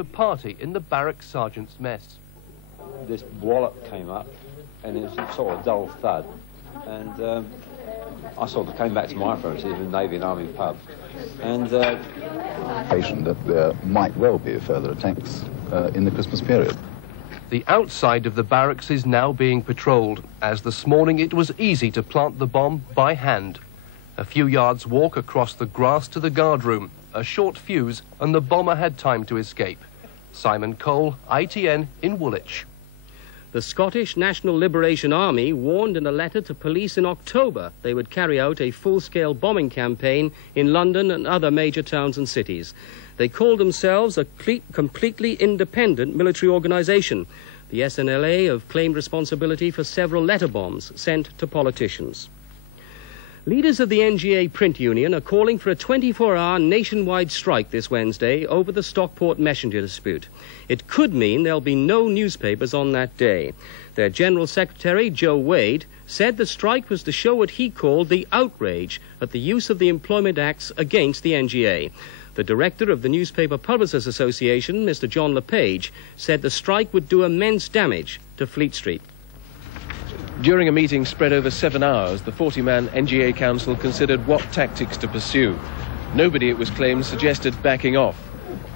a party in the barrack sergeant's mess. This wallop came up, and it was a sort of dull thud, and I sort of came back to my premises in the Navy and Army pub, and that there might well be further attacks in the Christmas period. The outside of the barracks is now being patrolled, as this morning it was easy to plant the bomb by hand. A few yards walk across the grass to the guard room, a short fuse, and the bomber had time to escape. Simon Cole, ITN in Woolwich. The Scottish National Liberation Army warned in a letter to police in October they would carry out a full-scale bombing campaign in London and other major towns and cities. They called themselves a completely independent military organisation. The SNLA have claimed responsibility for several letter bombs sent to politicians. Leaders of the NGA Print Union are calling for a 24-hour nationwide strike this Wednesday over the Stockport messenger dispute. It could mean there'll be no newspapers on that day. Their General Secretary, Joe Wade, said the strike was to show what he called the outrage at the use of the Employment Acts against the NGA. The director of the Newspaper Publishers Association, Mr. John LePage, said the strike would do immense damage to Fleet Street. During a meeting spread over 7 hours, the 40-man NGA Council considered what tactics to pursue. Nobody, it was claimed, suggested backing off.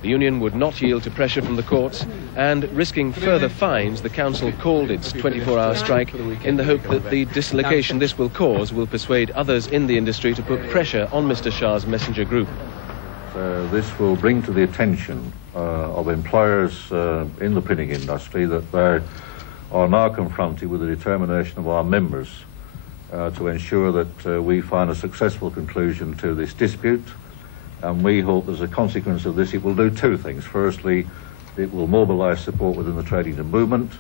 The union would not yield to pressure from the courts, and risking further fines, the council called its 24-hour strike in the hope that the dislocation this will cause will persuade others in the industry to put pressure on Mr. Shah's messenger group. This will bring to the attention of employers in the printing industry that they are now confronted with the determination of our members to ensure that we find a successful conclusion to this dispute, and we hope as a consequence of this it will do two things. Firstly, it will mobilise support within the trade union movement,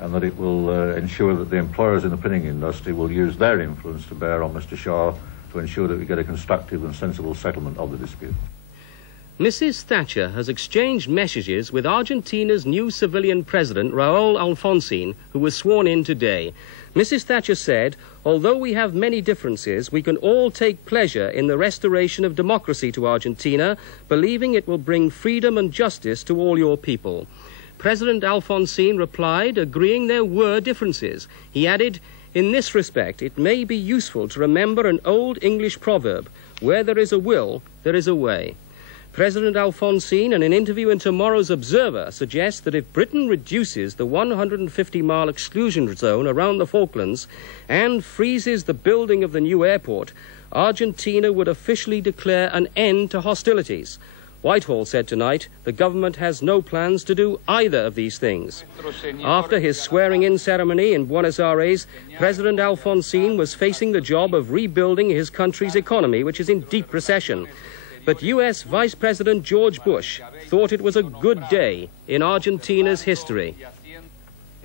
and that it will ensure that the employers in the printing industry will use their influence to bear on Mr. Shah to ensure that we get a constructive and sensible settlement of the dispute. Mrs. Thatcher has exchanged messages with Argentina's new civilian president, Raúl Alfonsín, who was sworn in today. Mrs. Thatcher said, "Although we have many differences, we can all take pleasure in the restoration of democracy to Argentina, believing it will bring freedom and justice to all your people." President Alfonsín replied, agreeing there were differences. He added, "In this respect, it may be useful to remember an old English proverb, where there is a will, there is a way." President Alfonsín, in an interview in tomorrow's Observer, suggests that if Britain reduces the 150-mile exclusion zone around the Falklands and freezes the building of the new airport, Argentina would officially declare an end to hostilities. Whitehall said tonight the government has no plans to do either of these things. After his swearing-in ceremony in Buenos Aires, President Alfonsín was facing the job of rebuilding his country's economy, which is in deep recession. But U.S. Vice President George Bush thought it was a good day in Argentina's history.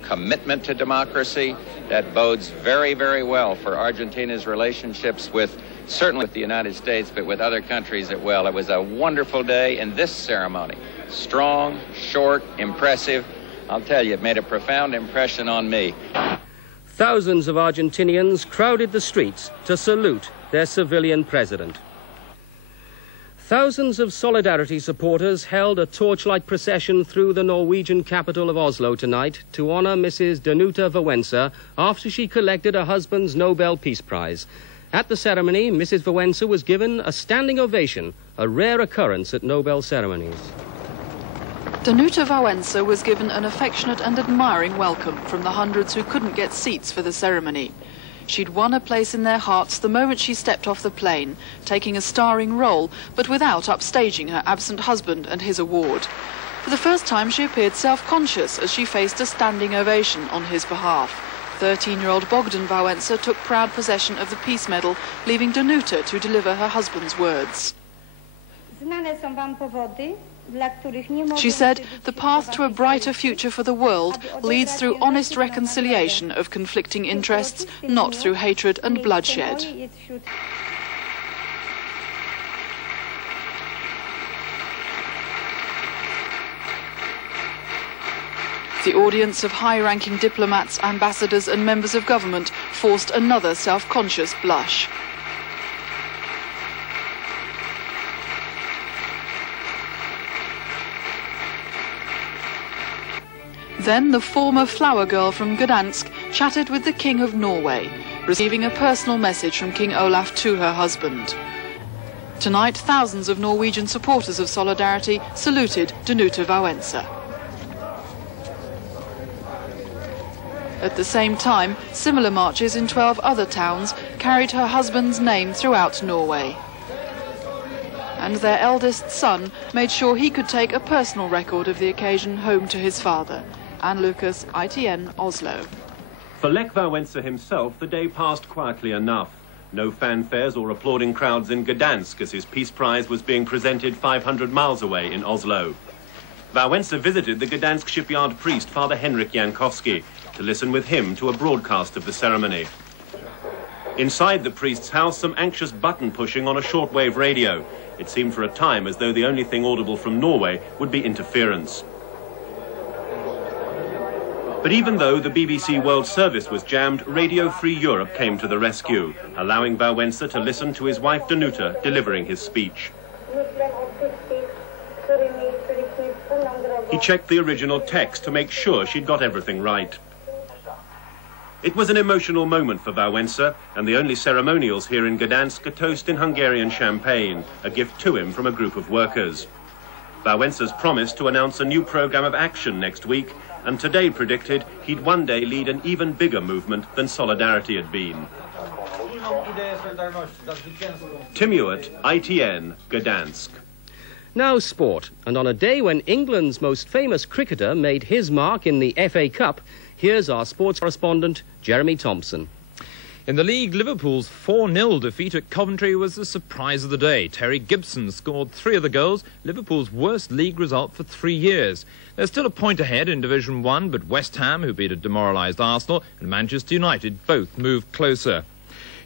Commitment to democracy that bodes very, very well for Argentina's relationships with, certainly with the United States, but with other countries as well. It was a wonderful day in this ceremony. Strong, short, impressive. I'll tell you, it made a profound impression on me. Thousands of Argentinians crowded the streets to salute their civilian president. Thousands of Solidarity supporters held a torchlight procession through the Norwegian capital of Oslo tonight to honour Mrs. Danuta Vawensa after she collected her husband's Nobel Peace Prize. At the ceremony, Mrs. Vawensa was given a standing ovation, a rare occurrence at Nobel ceremonies. Danuta Vawensa was given an affectionate and admiring welcome from the hundreds who couldn't get seats for the ceremony. She'd won a place in their hearts the moment she stepped off the plane, taking a starring role, but without upstaging her absent husband and his award. For the first time, she appeared self-conscious as she faced a standing ovation on his behalf. 13-year-old Bogdan Vawensa took proud possession of the Peace Medal, leaving Danuta to deliver her husband's words. She said, "The path to a brighter future for the world leads through honest reconciliation of conflicting interests, not through hatred and bloodshed." The audience of high-ranking diplomats, ambassadors and members of government forced another self-conscious blush. Then the former flower girl from Gdansk chatted with the King of Norway, receiving a personal message from King Olaf to her husband. Tonight, thousands of Norwegian supporters of Solidarity saluted Danuta Wałęsa. At the same time, similar marches in 12 other towns carried her husband's name throughout Norway. And their eldest son made sure he could take a personal record of the occasion home to his father. Anne Lucas, ITN, Oslo. For Lech Wałęsa himself, the day passed quietly enough. No fanfares or applauding crowds in Gdansk as his Peace Prize was being presented 500 miles away in Oslo. Wałęsa visited the Gdansk shipyard priest, Father Henryk Jankowski, to listen with him to a broadcast of the ceremony. Inside the priest's house, some anxious button pushing on a shortwave radio. It seemed for a time as though the only thing audible from Norway would be interference. But even though the BBC World Service was jammed, Radio Free Europe came to the rescue, allowing Wałęsa to listen to his wife Danuta delivering his speech. He checked the original text to make sure she'd got everything right. It was an emotional moment for Wałęsa, and the only ceremonials here in Gdansk a toast in Hungarian champagne, a gift to him from a group of workers. Wałęsa's promised to announce a new programme of action next week, and today predicted he'd one day lead an even bigger movement than Solidarity had been. Tim Ewart, ITN, Gdansk. Now sport, and on a day when England's most famous cricketer made his mark in the FA Cup, here's our sports correspondent, Jeremy Thompson. In the league, Liverpool's 4-0 defeat at Coventry was the surprise of the day. Terry Gibson scored 3 of the goals, Liverpool's worst league result for 3 years. They're still a point ahead in Division 1, but West Ham, who beat a demoralised Arsenal, and Manchester United both moved closer.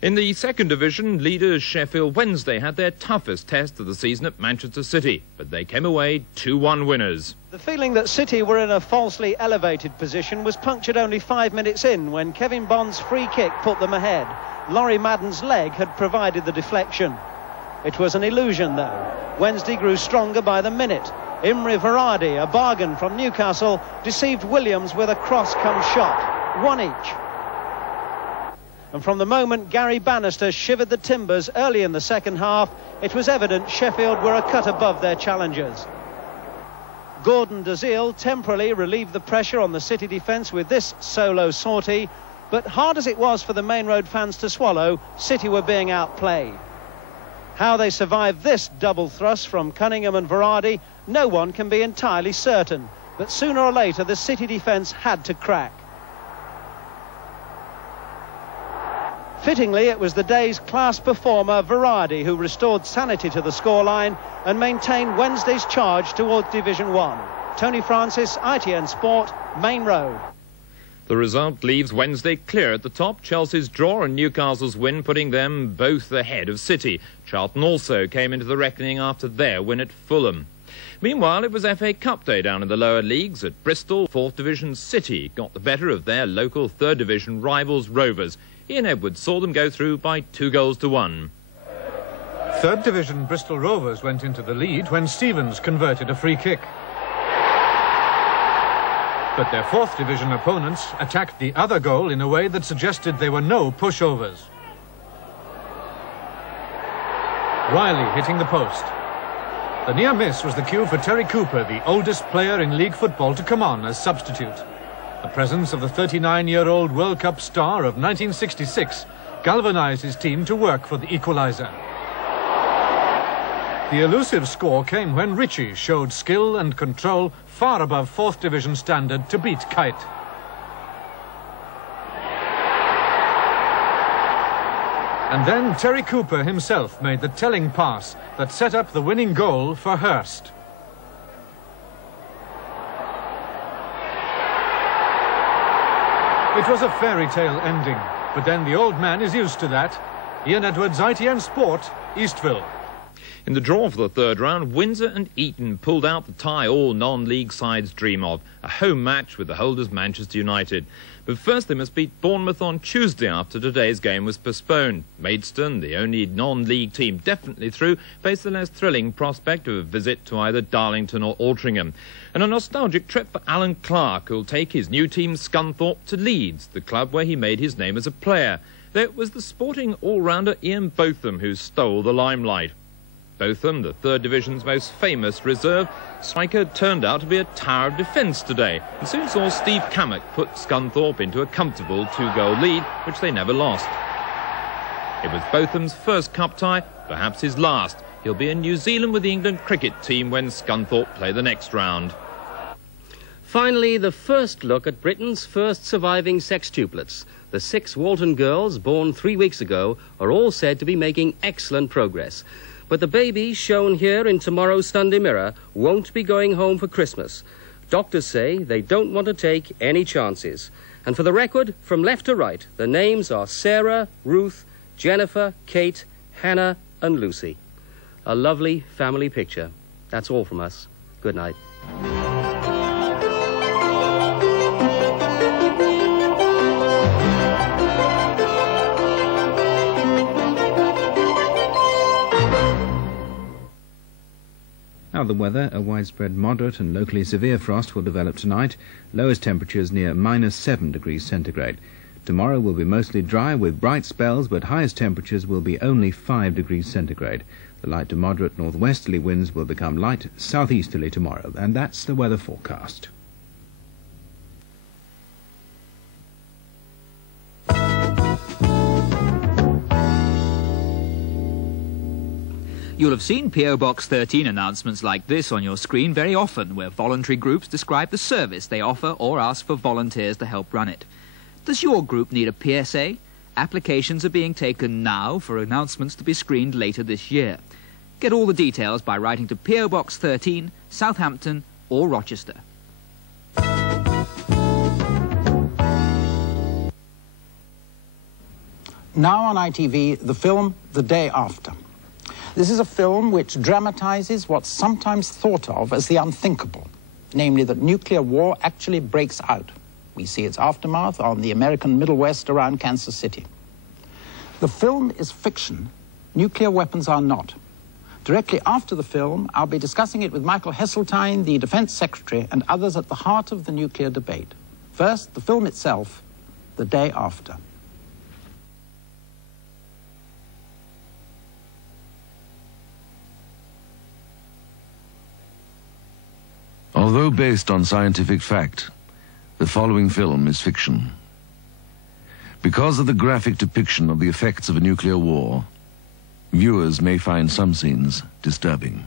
In the second division, leaders Sheffield Wednesday had their toughest test of the season at Manchester City, but they came away 2-1 winners. The feeling that City were in a falsely elevated position was punctured only 5 minutes in when Kevin Bond's free kick put them ahead. Laurie Madden's leg had provided the deflection. It was an illusion, though. Wednesday grew stronger by the minute. Imre Varadi, a bargain from Newcastle, deceived Williams with a cross-come shot. 1 each. And from the moment Gary Bannister shivered the timbers early in the second half, it was evident Sheffield were a cut above their challengers. Gordon Dazil temporarily relieved the pressure on the City defence with this solo sortie, but hard as it was for the Main Road fans to swallow, City were being outplayed. How they survived this double thrust from Cunningham and Varadi, no one can be entirely certain, but sooner or later the City defence had to crack. Fittingly, it was the day's class performer, Varadi, who restored sanity to the scoreline and maintained Wednesday's charge towards Division 1. Tony Francis, ITN Sport, Main Road. The result leaves Wednesday clear at the top. Chelsea's draw and Newcastle's win putting them both ahead of City. Charlton also came into the reckoning after their win at Fulham. Meanwhile, it was FA Cup day down in the lower leagues. At Bristol, 4th Division City got the better of their local 3rd Division rivals Rovers. Ian Edwards saw them go through by 2-1. 3rd Division Bristol Rovers went into the lead when Stevens converted a free kick. But their 4th Division opponents attacked the other goal in a way that suggested there were no pushovers. Riley hitting the post. The near miss was the cue for Terry Cooper, the oldest player in league football, to come on as substitute. The presence of the 39-year-old World Cup star of 1966 galvanised his team to work for the equaliser. The elusive score came when Ritchie showed skill and control far above 4th Division standard to beat Kite. And then Terry Cooper himself made the telling pass that set up the winning goal for Hurst. It was a fairy tale ending, but then the old man is used to that. Ian Edwards, ITN Sport, Eastville. In the draw for the third round, Windsor and Eton pulled out the tie all non-league sides dream of, a home match with the holders Manchester United. But first they must beat Bournemouth on Tuesday after today's game was postponed. Maidstone, the only non-league team definitely through, face the less thrilling prospect of a visit to either Darlington or Altrincham. And a nostalgic trip for Alan Clark, who'll take his new team Scunthorpe to Leeds, the club where he made his name as a player. Though it was the sporting all-rounder Ian Botham who stole the limelight. Botham, the third division's most famous reserve striker, turned out to be a tower of defence today, and soon saw Steve Cammack put Scunthorpe into a comfortable 2-goal lead, which they never lost. It was Botham's first cup tie, perhaps his last. He'll be in New Zealand with the England cricket team when Scunthorpe play the next round. Finally, the first look at Britain's first surviving sextuplets. The 6 Walton girls, born 3 weeks ago, are all said to be making excellent progress. But the baby shown here in tomorrow's Sunday Mirror won't be going home for Christmas. Doctors say they don't want to take any chances. And for the record, from left to right, the names are Sarah, Ruth, Jennifer, Kate, Hannah and Lucy. A lovely family picture. That's all from us. Good night. Now the weather, a widespread moderate and locally severe frost will develop tonight. Lowest temperatures near -7 degrees centigrade. Tomorrow will be mostly dry with bright spells, but highest temperatures will be only 5 degrees centigrade. The light to moderate northwesterly winds will become light southeasterly tomorrow, and that's the weather forecast. You'll have seen PO Box 13 announcements like this on your screen very often, where voluntary groups describe the service they offer or ask for volunteers to help run it. Does your group need a PSA? Applications are being taken now for announcements to be screened later this year. Get all the details by writing to PO Box 13, Southampton or Rochester. Now on ITV, the film The Day After. This is a film which dramatizes what's sometimes thought of as the unthinkable, namely that nuclear war actually breaks out. We see its aftermath on the American Middle West around Kansas City. The film is fiction. Nuclear weapons are not. Directly after the film, I'll be discussing it with Michael Heseltine, the Defense Secretary, and others at the heart of the nuclear debate. First, the film itself, The Day After. Although based on scientific fact, the following film is fiction. Because of the graphic depiction of the effects of a nuclear war, viewers may find some scenes disturbing.